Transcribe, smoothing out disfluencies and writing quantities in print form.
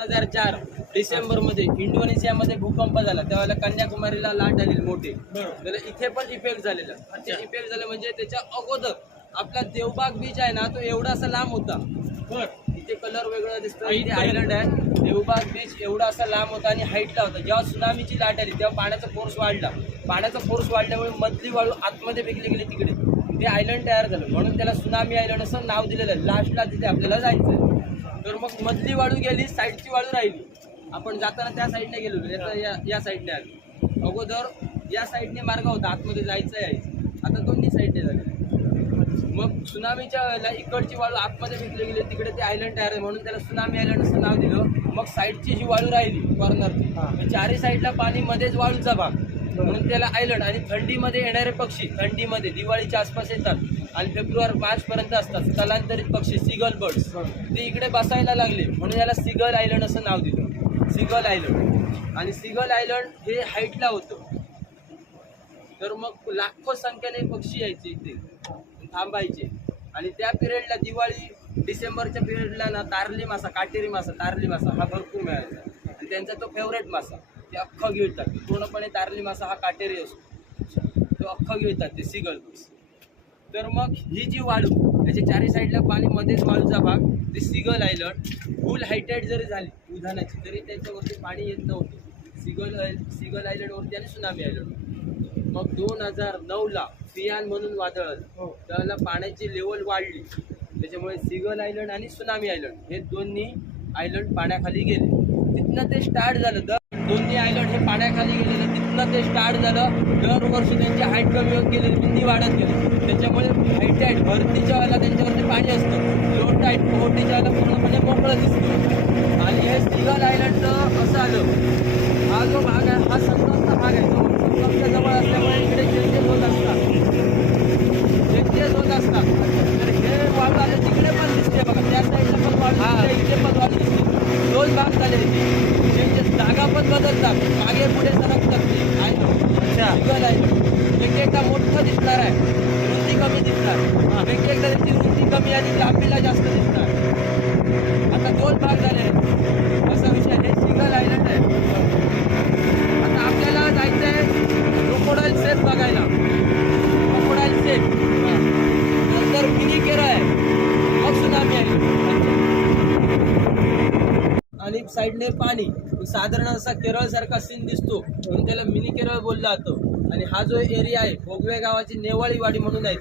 2004 डिसेंबरमध्ये इंडोनेशियामध्ये भूकंप झाला, त्यावेळेला कन्याकुमारीला लाट आलेली मोठी, त्याला इथे पण इफेक्ट झालेला. इफेक्ट झाला म्हणजे त्याच्या अगोदर आपला देवबाग बीच आहे ना, तो एवढा असा लांब होता. इथे कलर वेगळा दिसतो, इथे आयलंड आहे. देवबाग बीच एवढा असा लांब होता आणि हाईटला होता. जेव्हा सुनामीची लाट आली तेव्हा पाण्याचा फोर्स वाढला. पाण्याचा फोर्स वाढल्यामुळे मधली वाळू आतमध्ये फेकली गेली, तिकडे ते आयलंड तयार झालं. म्हणून त्याला सुनामी आयलंड असं नाव दिलेलं आहे. लास्टला तिथे आपल्याला जायचं आहे. तर मग मधली वाळू गेली, साईडची वाळू राहिली. आपण जाताना त्या साईडने गेलो, या साईडने आलो. अगोदर या साईडने मार्ग होता, आतमध्ये जायचं यायचं. आता दोन्ही साईडने झाले. मग सुनामीच्या वेळेला इकडची वाळू आतमध्ये फेकली गेली, तिकडे ते आयलंड तयार आहे. म्हणून त्याला सुनामी आयलंड असं नाव दिलं. मग साईडची जी वाळू राहिली कॉर्नरची, चारही साईडला पाणी, मध्येच वाळूचा भाग, म्हणून त्याला आयलंड. आणि थंडीमध्ये येणारे पक्षी थंडीमध्ये दिवाळीच्या आसपास येतात आणि फेब्रुवारी-मार्च पर्यंत असतात. स्थलांतरित पक्षी सीगल बर्ड्स ते इकडे बसायला लागले, म्हणून याला सीगल आयलंड असं नाव दिलं, सीगल आयलंड. आणि सीगल आयलंड हे हाईटला होतं. तर मग लाखो संख्येने पक्षी यायचे इथे, थांबायचे. आणि त्या पिरियडला दिवाळी डिसेंबरच्या पिरियडला ना तारली मासा, काटेरी मासा, तारली मासा हा भरपूर मिळायचा. आणि त्यांचा तो फेवरेट मासा, ते अख्खं गिळतात. पूर्णपणे तारली मासा हा काटेरी असतो, तो अख्खं गिळतात ते सीगल बर्ड्स. तर मग ही जी वाळू, त्याच्या चारी साईडला पाणी, मध्येच वाळूचा भाग, ते सीगल आयलंड. फुल हायटाईड जरी झाली उधाणाची तरी त्याच्यावरती पाणी येत नव्हतं. सीगल आयलंडवरती आणि सुनामी आयलंड. मग 2009ला फियान म्हणून वादळ आलं, त्यावेळेला पाण्याची लेवल वाढली. त्याच्यामुळे सीगल आयलंड आणि सुनामी आयलंड हे दोन्ही आयलंड पाण्याखाली गेले. तिथनं ते स्टार्ट झालं. दोन्ही आयलंड हे पाण्याखाली गेलेले, तिथनं ते स्टार्ट झालं. दरवर्षी त्यांची हाईट कमी होत गेली, रुंदी वाढत गेली. त्याच्यामुळे हायटाईड भरतीच्या वेळेला त्यांच्यावरती पाणी असतं, लो टाईड पोहटीच्या वेळेला पूर्णपणे मोकळं दिसतं. आणि हे सीगल आयलंडचं असं आलं, हा जो भाग आहे हा संगमचा भाग आहे. तो संगमच्या जवळ असल्यामुळे इकडे चेंजेस होत असतात. तर हे वाळू आलं तिकडे पण दिसते बघा, त्या साईडला पण वाळू, इथे पण वाळू दिसते. दोन भाग झाले चेंजेस, जागा पण बदलतात, मागे पुढे सरकतात ते सीगल आयलंड. एक मोठं दिसणार आहे, रुंदी कमी दिसणार. एकदा त्याची रुंदी कमी आणि लांबीला जास्त दिसणार. आता दोन भाग झाले, असा विषय. हे सीगल आयलंड आहे. आता आपल्याला जायचं आहे क्रोकोडाईल सेफ बघायला. क्रोकोडाईल सेफ नंतर मिनी केरळ आहे, मग सुनामी आहे. आणि साईडने पाणी, साधारण असा केरळ सारखा सीन दिसतो, म्हणून त्याला मिनी केरळ बोललं जातं. आणि हा जो एरिया आहे भोगवे गावाची नेवाळी वाडी म्हणून आहे.